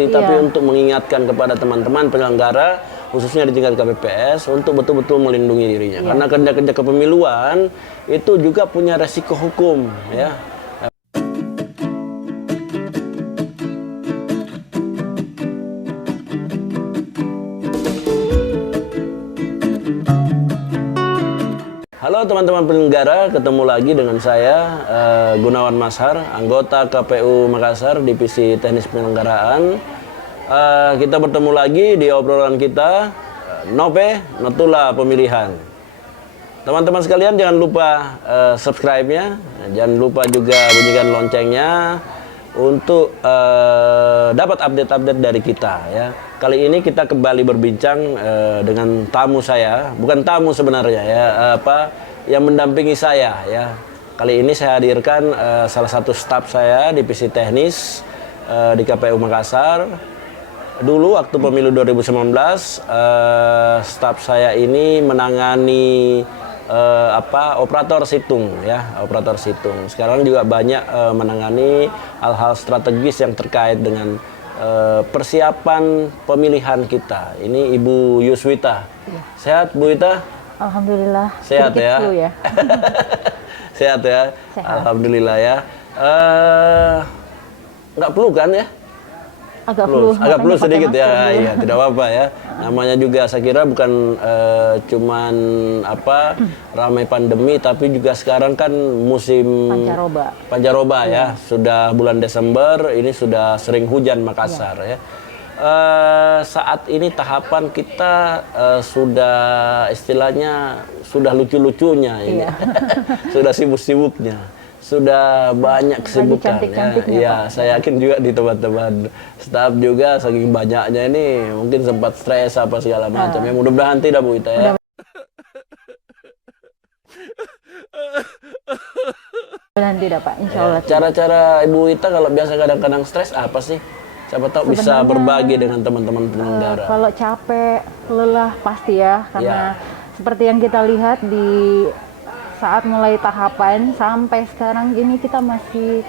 bukti, tapi untuk mengingatkan kepada teman-teman penyelenggara, khususnya di tingkat KPPS, untuk betul-betul melindungi dirinya. Karena kerja-kerja kepemiluan itu juga punya resiko hukum, ya. Halo teman-teman penyelenggara, ketemu lagi dengan saya Gunawan Mashar, anggota KPU Makassar, Divisi Teknis Penyelenggaraan. Kita bertemu lagi di obrolan kita Nope Notula Pemilihan. Teman-teman sekalian, jangan lupa subscribe-nya, jangan lupa juga bunyikan loncengnya untuk dapat update-update dari kita, ya. Kali ini kita kembali berbincang dengan tamu saya, bukan tamu sebenarnya, ya, yang mendampingi saya, ya. Kali ini saya hadirkan salah satu staf saya divisi teknis di KPU Makassar. Dulu waktu pemilu 2019, staf saya ini menangani operator situng, ya, operator situng. Sekarang juga banyak menangani hal-hal strategis yang terkait dengan persiapan pemilihan kita. Ini Ibu Yuswita. Ya. Sehat, Bu Wita? Alhamdulillah. Sehat ya? Ya. Sehat ya? Sehat. Alhamdulillah ya. Nggak perlu kan ya? Agak flu sedikit ya. Iya, tidak apa-apa ya. Namanya juga saya kira bukan cuman ramai pandemi, tapi juga sekarang kan musim pancaroba ya. Sudah bulan Desember, ini sudah sering hujan Makassar ya. Saat ini tahapan kita sudah istilahnya sudah lucu-lucunya ini. Sudah sibuk-sibuknya. Sudah banyak kesibukan ya. Saya yakin juga di teman-teman staf juga saking banyaknya ini mungkin sempat stres apa segala macam. Ya mudah-mudahan tidak, Bu Ita ya. Mudah-mudahan tidak, Pak. Insya Allah. Cara-cara Ibu Ita kalau biasa kadang-kadang stres apa sih? Siapa tahu bisa berbagi dengan teman-teman penyelenggara. Kalau capek, lelah pasti ya, karena seperti yang kita lihat di saat mulai tahapan sampai sekarang ini kita masih,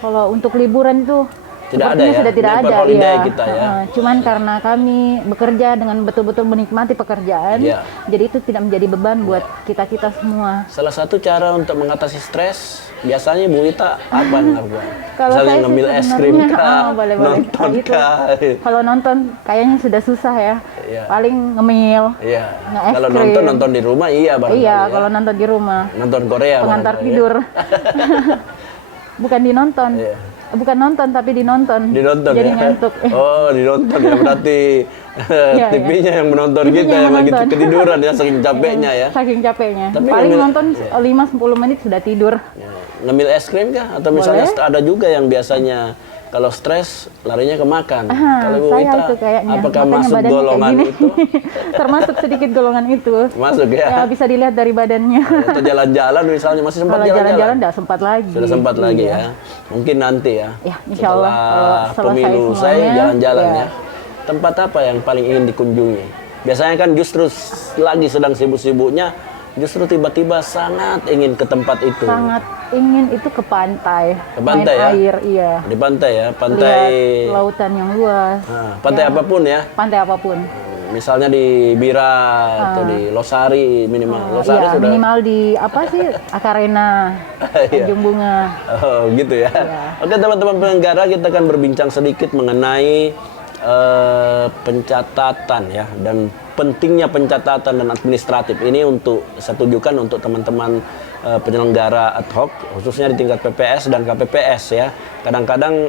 kalau untuk liburan itu tidak ada ya, sudah tidak ada ya. Kita, ya. Cuman karena kami bekerja dengan betul-betul menikmati pekerjaan, jadi itu tidak menjadi beban buat kita semua. Salah satu cara untuk mengatasi stres biasanya Bu Ita apa ngapain? Kalau misalnya saya ngemil es krim kah, nonton kah? Kalau nonton kayaknya sudah susah ya. Paling ngemil. Kalau nonton di rumah kalau nonton di rumah. Nonton Korea. Pengantar tidur. Bukan dinonton. Bukan nonton tapi dinonton. Jadi ngantuk. Oh, dinonton ya, berarti TV-nya yang menonton kita yang lagi ketiduran ya, saking capeknya ya. Saking capeknya. Tapi paling nonton 5-10 menit sudah tidur. Ngemil es krim kah? Atau misalnya ada juga yang biasanya kalau stres larinya ke makan. Kalau Bu Wita, apakah masuk golongan itu? Termasuk sedikit golongan itu. Masuk ya? Bisa dilihat dari badannya. Atau jalan-jalan misalnya, masih sempat jalan-jalan? Kalau jalan-jalan nggak sempat lagi. Sudah sempat lagi ya? Mungkin nanti ya? Insya Allah. Setelah pemilu usai jalan-jalan ya? Tempat apa yang paling ingin dikunjungi? Biasanya kan justru lagi sedang sibuk-sibuknya, justru tiba-tiba sangat ingin ke tempat itu. Sangat ingin itu ke pantai. Ke pantai ya? Air, iya. Di pantai ya? Pantai. Lihat lautan yang luas. Pantai apapun ya? Pantai apapun. Misalnya di Bira atau di Losari minimal. Losari sudah. Minimal di Akarena, Tanjung Bunga. Oh gitu ya. Oke teman-teman penyelenggara, kita akan berbincang sedikit mengenai pencatatan ya, dan pentingnya pencatatan dan administratif ini untuk saya tujukan untuk teman-teman penyelenggara ad hoc khususnya di tingkat PPS dan KPPS ya. Kadang-kadang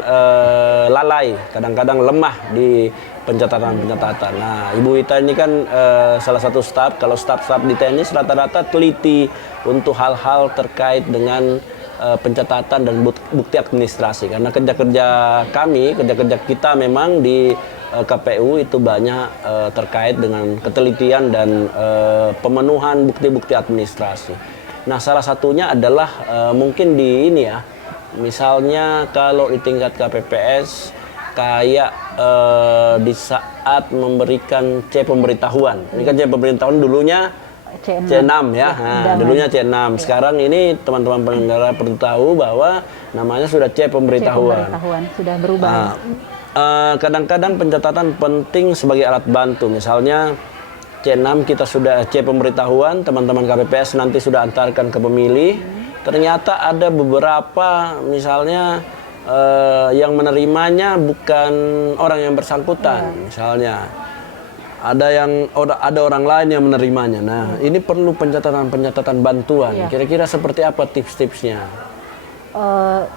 lalai, kadang-kadang lemah di pencatatan. Nah, Ibu Wita ini kan salah satu staf. Kalau staf-staf di teknis rata-rata teliti untuk hal-hal terkait dengan pencatatan dan bukti administrasi, karena kerja-kerja kita memang di KPU itu banyak terkait dengan ketelitian dan pemenuhan bukti-bukti administrasi. Nah, salah satunya adalah mungkin di ini ya, misalnya kalau di tingkat KPPS kayak di saat memberikan C pemberitahuan. Ini kan C pemberitahuan dulunya C6 ya, dulunya C6. Sekarang ini teman-teman penyelenggara perlu tahu bahwa namanya sudah C pemberitahuan. Sudah berubah. Kadang-kadang pencatatan penting sebagai alat bantu. Misalnya C6 kita sudah C pemberitahuan, teman-teman KPPS nanti sudah antarkan ke pemilih. Ternyata ada beberapa misalnya yang menerimanya bukan orang yang bersangkutan. Misalnya ada orang lain yang menerimanya. Nah, ini perlu pencatatan bantuan. Kira-kira seperti apa tips-tipsnya?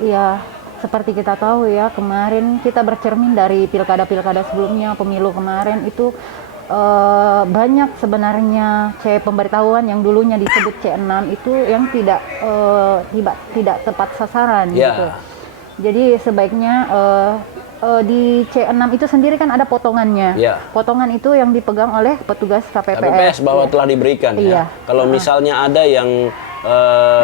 Ya, seperti kita tahu ya, kemarin kita bercermin dari pilkada-pilkada sebelumnya, pemilu kemarin itu banyak sebenarnya C pemberitahuan yang dulunya disebut C6 itu yang tidak tepat sasaran gitu. Jadi sebaiknya di C6 itu sendiri kan ada potongannya. Potongan itu yang dipegang oleh petugas KPPS bahwa telah diberikan ya. Kalau misalnya ada yang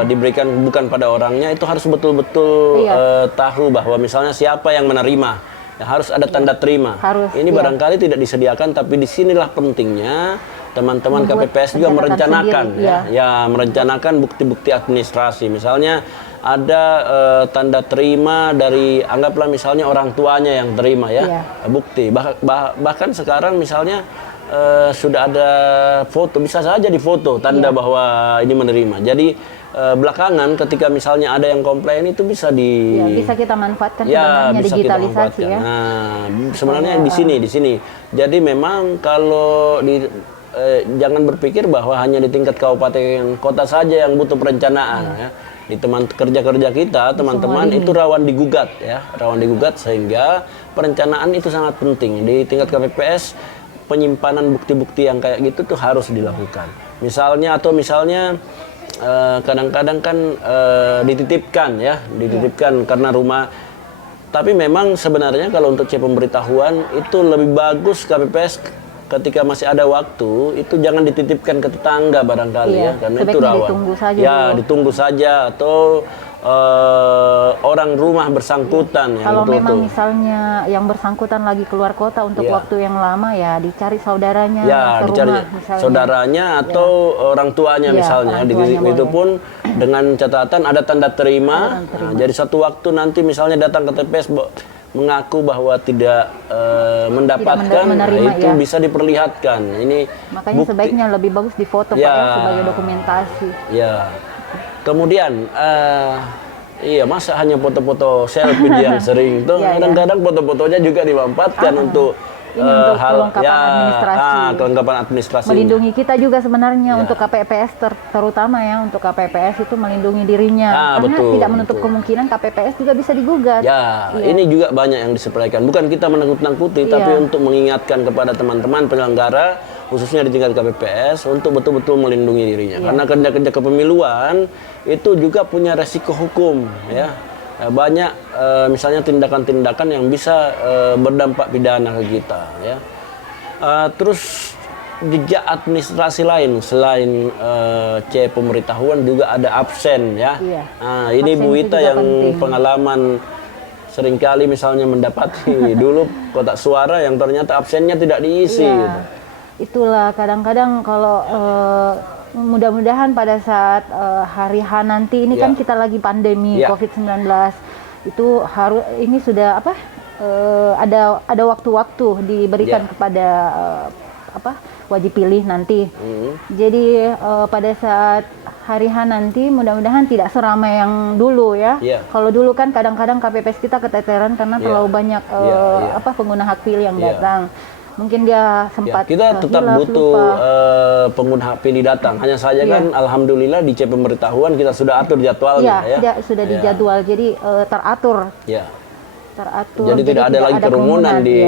diberikan bukan pada orangnya, itu harus betul-betul tahu bahwa misalnya siapa yang menerima, ya harus ada tanda terima. Ini barangkali tidak disediakan, tapi disinilah pentingnya teman-teman KPPS juga merencanakan merencanakan bukti-bukti administrasi. Misalnya ada tanda terima dari, anggaplah misalnya orang tuanya yang terima bukti. Bahkan sekarang misalnya sudah ada foto, bisa saja difoto tanda bahwa ini menerima. Jadi belakangan ketika misalnya ada yang komplain itu bisa bisa kita manfaatkan sebenarnya digitalisasi ya. Nah, sebenarnya di sini. Jadi memang kalau jangan berpikir bahwa hanya di tingkat kabupaten kota saja yang butuh perencanaan ya. Di kerja kita, teman-teman itu rawan digugat sehingga perencanaan itu sangat penting. Di tingkat KPPS penyimpanan bukti-bukti yang kayak gitu tuh harus dilakukan. Misalnya kadang-kadang kan dititipkan karena rumah. Tapi memang sebenarnya kalau untuk C pemberitahuan itu lebih bagus KPPS ketika masih ada waktu itu jangan dititipkan ke tetangga barangkali karena itu rawan. Ditunggu saja atau orang rumah bersangkutan yang kalau memang misalnya yang bersangkutan lagi keluar kota untuk waktu yang lama ya dicari saudaranya dicari rumah, saudaranya atau orang tuanya misalnya. Itu pun dengan catatan ada tanda terima. Nah, jadi satu waktu nanti misalnya datang ke TPS mengaku bahwa tidak mendapatkan, itu bisa diperlihatkan. Ini makanya bukti. Sebaiknya lebih bagus difoto sebagai dokumentasi. Kemudian masa hanya foto-foto selfie yang sering itu kadang-kadang foto-fotonya juga dimanfaatkan untuk kelengkapan administrasi. Melindungi kita juga sebenarnya untuk KPPS terutama untuk KPPS itu melindungi dirinya karena tidak menutup kemungkinan KPPS juga bisa digugat. Ini juga banyak yang disepelekan. Bukan kita menakut-nakuti, tapi untuk mengingatkan kepada teman-teman penyelenggara khususnya di tingkat KPPS untuk betul-betul melindungi dirinya. Karena kerja-kerja kepemiluan itu juga punya resiko hukum banyak misalnya tindakan-tindakan yang bisa berdampak pidana ke kita terus jejak administrasi lain selain C pemberitahuan juga ada absen Nah, ini Bu Ita yang penting. Pengalaman seringkali misalnya mendapati dulu kotak suara yang ternyata absennya tidak diisi Itulah kadang-kadang kalau mudah-mudahan pada saat hari H nanti ini kan kita lagi pandemi COVID-19 itu ini sudah ada waktu-waktu diberikan kepada wajib pilih nanti. Jadi pada saat hari H nanti mudah-mudahan tidak seramai yang dulu Kalau dulu kan kadang-kadang KPPS kita keteteran karena terlalu banyak pengguna hak pilih yang datang. Mungkin dia sempat kita tetap butuh pengguna hak pilih datang. Hanya saja kan alhamdulillah di C pemberitahuan kita sudah atur jadwalnya sudah dijadwal. Jadi teratur. Jadi tidak ada lagi kerumunan di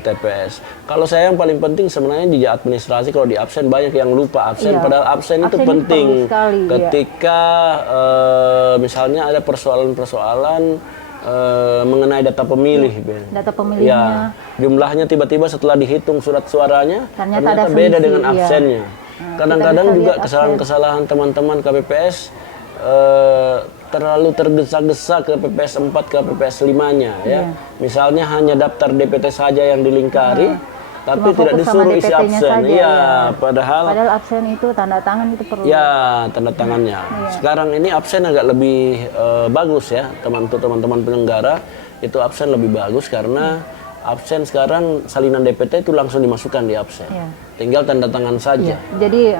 TPS. Kalau saya yang paling penting sebenarnya di administrasi kalau di absen banyak yang lupa absen padahal absen itu penting ketika misalnya ada persoalan-persoalan mengenai data pemilih. Data pemilihnya. Jumlahnya tiba-tiba setelah dihitung surat suaranya ternyata ada beda dengan absennya. Kadang-kadang juga kesalahan-kesalahan teman-teman KPPS terlalu tergesa-gesa ke PPS 4 ke PPS 5-nya Misalnya hanya daftar DPT saja yang dilingkari. Tapi tidak disuruh isi absen. Padahal absen itu tanda tangan itu perlu. Tanda tangannya. Sekarang ini absen agak lebih bagus teman-teman penyelenggara itu absen lebih bagus karena absen sekarang salinan DPT itu langsung dimasukkan di absen. Iya. Tinggal tanda tangan saja. Jadi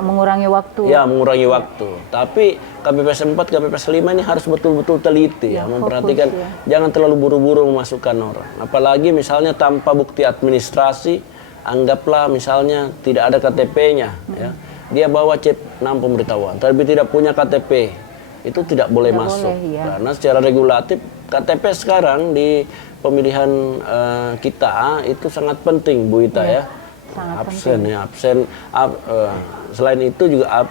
mengurangi waktu. Ya, mengurangi waktu. Tapi KPPS 4, KPPS 5 ini harus betul-betul teliti ya, memperhatikan jangan terlalu buru-buru memasukkan orang. Apalagi misalnya tanpa bukti administrasi, anggaplah misalnya tidak ada KTP-nya ya. Dia bawa C6 pemberitahuan, tapi tidak punya KTP. Itu tidak boleh masuk. Karena secara regulatif KTP sekarang di pemilihan kita itu sangat penting, Bu Ita ya. Absen ya, selain itu juga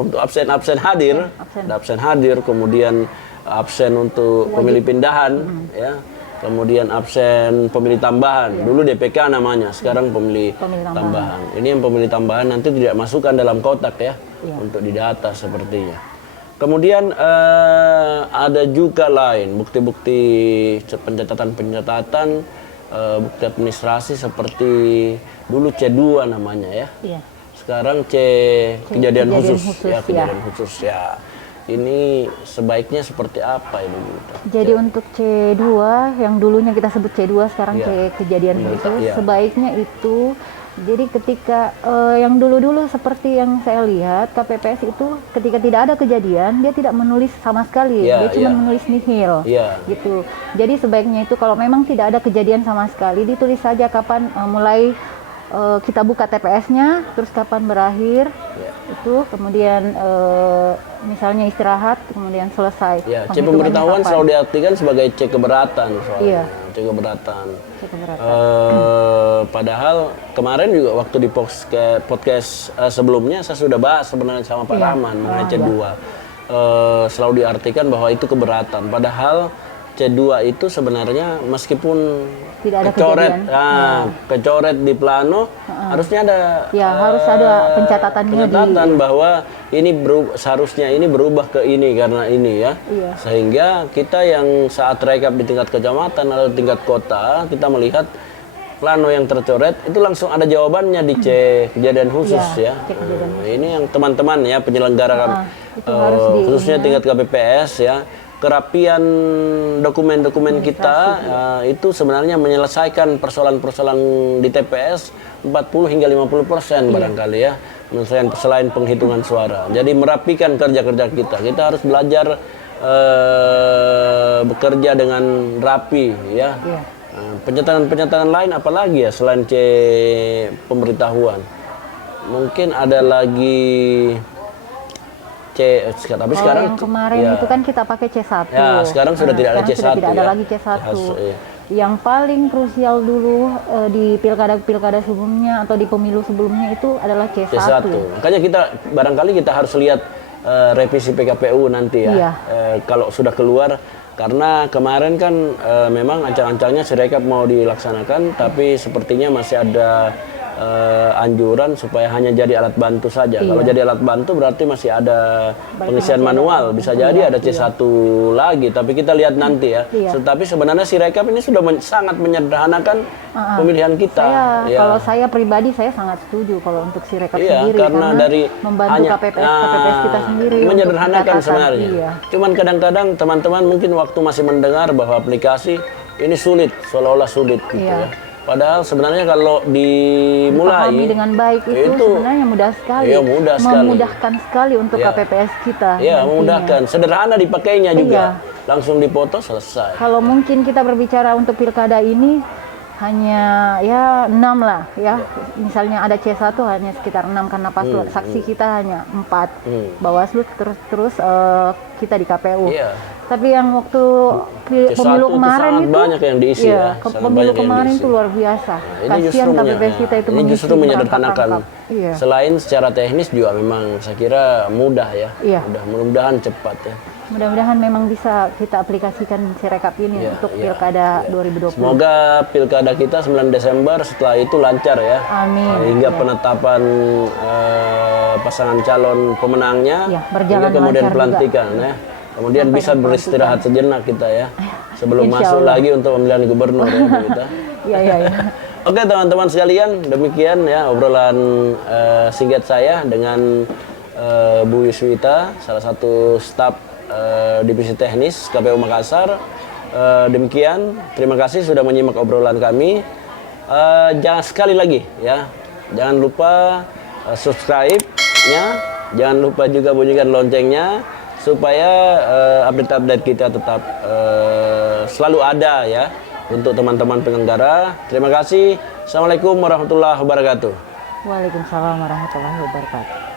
untuk absen hadir, ada absen hadir, kemudian absen untuk pemilih pindahan ya, kemudian absen pemilih tambahan. Dulu DPK namanya, sekarang pemilih tambahan. Ini yang pemilih tambahan nanti tidak masukkan dalam kotak ya, untuk didata sepertinya. Kemudian ada juga lain bukti-bukti pencatatan, bukti administrasi seperti dulu C2 namanya ya. Iya. Sekarang kejadian khusus ya, kejadian khusus ya. Ini sebaiknya seperti apa ini? Jadi untuk C2 yang dulunya kita sebut C2 sekarang kejadian khusus, sebaiknya itu jadi ketika yang dulu-dulu seperti yang saya lihat KPPS itu ketika tidak ada kejadian dia tidak menulis sama sekali, dia cuma menulis nihil gitu. Jadi sebaiknya itu kalau memang tidak ada kejadian sama sekali ditulis saja kapan mulai kita buka TPS-nya, terus kapan berakhir itu, kemudian misalnya istirahat, kemudian selesai. C pemberitahuan selalu diartikan sebagai C keberatan soalnya. C keberatan. Padahal kemarin juga waktu di podcast sebelumnya saya sudah bahas sebenarnya sama Pak Rahman mengenai C2. Selalu diartikan bahwa itu keberatan. Padahal C2 itu sebenarnya meskipun tidak ada kecoret, kecoret di plano, harusnya ada harus ada pencatatannya bahwa ini seharusnya ini berubah ke ini karena ini ya. Sehingga kita yang saat rekap di tingkat kecamatan atau tingkat kota, kita melihat plano yang tercoret itu langsung ada jawabannya di C kejadian khusus ya. Ini yang teman-teman ya penyelenggara khususnya tingkat KPPS ya. Kerapian dokumen-dokumen kita itu sebenarnya menyelesaikan persoalan-persoalan di TPS 40 hingga 50% barangkali ya, selain penghitungan suara. Jadi merapikan kerja-kerja kita. Kita harus belajar bekerja dengan rapi ya. Penyetanan lain apalagi ya selain C pemberitahuan. Mungkin ada lagi tapi sekarang yang kemarin itu kan kita pakai C1. Ya, sekarang sudah tidak ada C1. Sudah tidak ada lagi C1. Yang paling krusial dulu di pilkada sebelumnya atau di pemilu sebelumnya itu adalah C1. Makanya barangkali kita harus lihat revisi PKPU nanti ya. Kalau sudah keluar, karena kemarin kan memang ancang-ancangnya Sirekap mau dilaksanakan, tapi sepertinya masih ada anjuran supaya hanya jadi alat bantu saja. Kalau jadi alat bantu berarti masih ada pengisian manual, bisa jadi ada C1 lagi, tapi kita lihat nanti ya. Tetapi sebenarnya Sirekap ini sudah sangat menyederhanakan pemilihan kita. Kalau saya pribadi saya sangat setuju kalau untuk Sirekap sendiri karena dari membantu KPPS kita sendiri menyederhanakan sebenarnya. Cuman kadang-kadang teman-teman mungkin waktu masih mendengar bahwa aplikasi ini sulit, seolah-olah sulit gitu ya. Padahal sebenarnya kalau dimulai dengan baik itu sebenarnya mudah sekali. Memudahkan sekali untuk KPPS kita. Iya, memudahkan. Sederhana dipakainya juga. Langsung dipoto selesai. Kalau mungkin kita berbicara untuk pilkada ini hanya 6 lah ya. Misalnya ada C1 hanya sekitar 6 karena saksi kita hanya 4. Bawaslu terus kita di KPU. Tapi yang waktu pemilu kemarin itu banyak yang diisi pemilu kemarin itu luar biasa. Kasihan KPPS kita itu ini justru menyederhanakan. Selain secara teknis juga memang saya kira mudah ya. Mudah-mudahan cepat ya. Mudah-mudahan memang bisa kita aplikasikan Sirekap ini untuk pilkada 2020. Semoga pilkada kita 9 Desember setelah itu lancar ya. Amin. Hingga penetapan pasangan calon pemenangnya, hingga kemudian pelantikan ya. Kemudian bisa beristirahat sejenak kita ya. Sebelum masuk lagi untuk pemilihan gubernur ya kita. Oke teman-teman sekalian, demikian ya obrolan singkat saya dengan Bu Yuswita, salah satu staf Divisi Teknis KPU Makassar. Demikian, terima kasih sudah menyimak obrolan kami. Jangan sekali lagi ya, jangan lupa subscribe-nya, jangan lupa juga bunyikan loncengnya supaya update-update kita tetap selalu ada ya untuk teman-teman penyelenggara. Terima kasih. Assalamualaikum warahmatullahi wabarakatuh. Waalaikumsalam warahmatullahi wabarakatuh.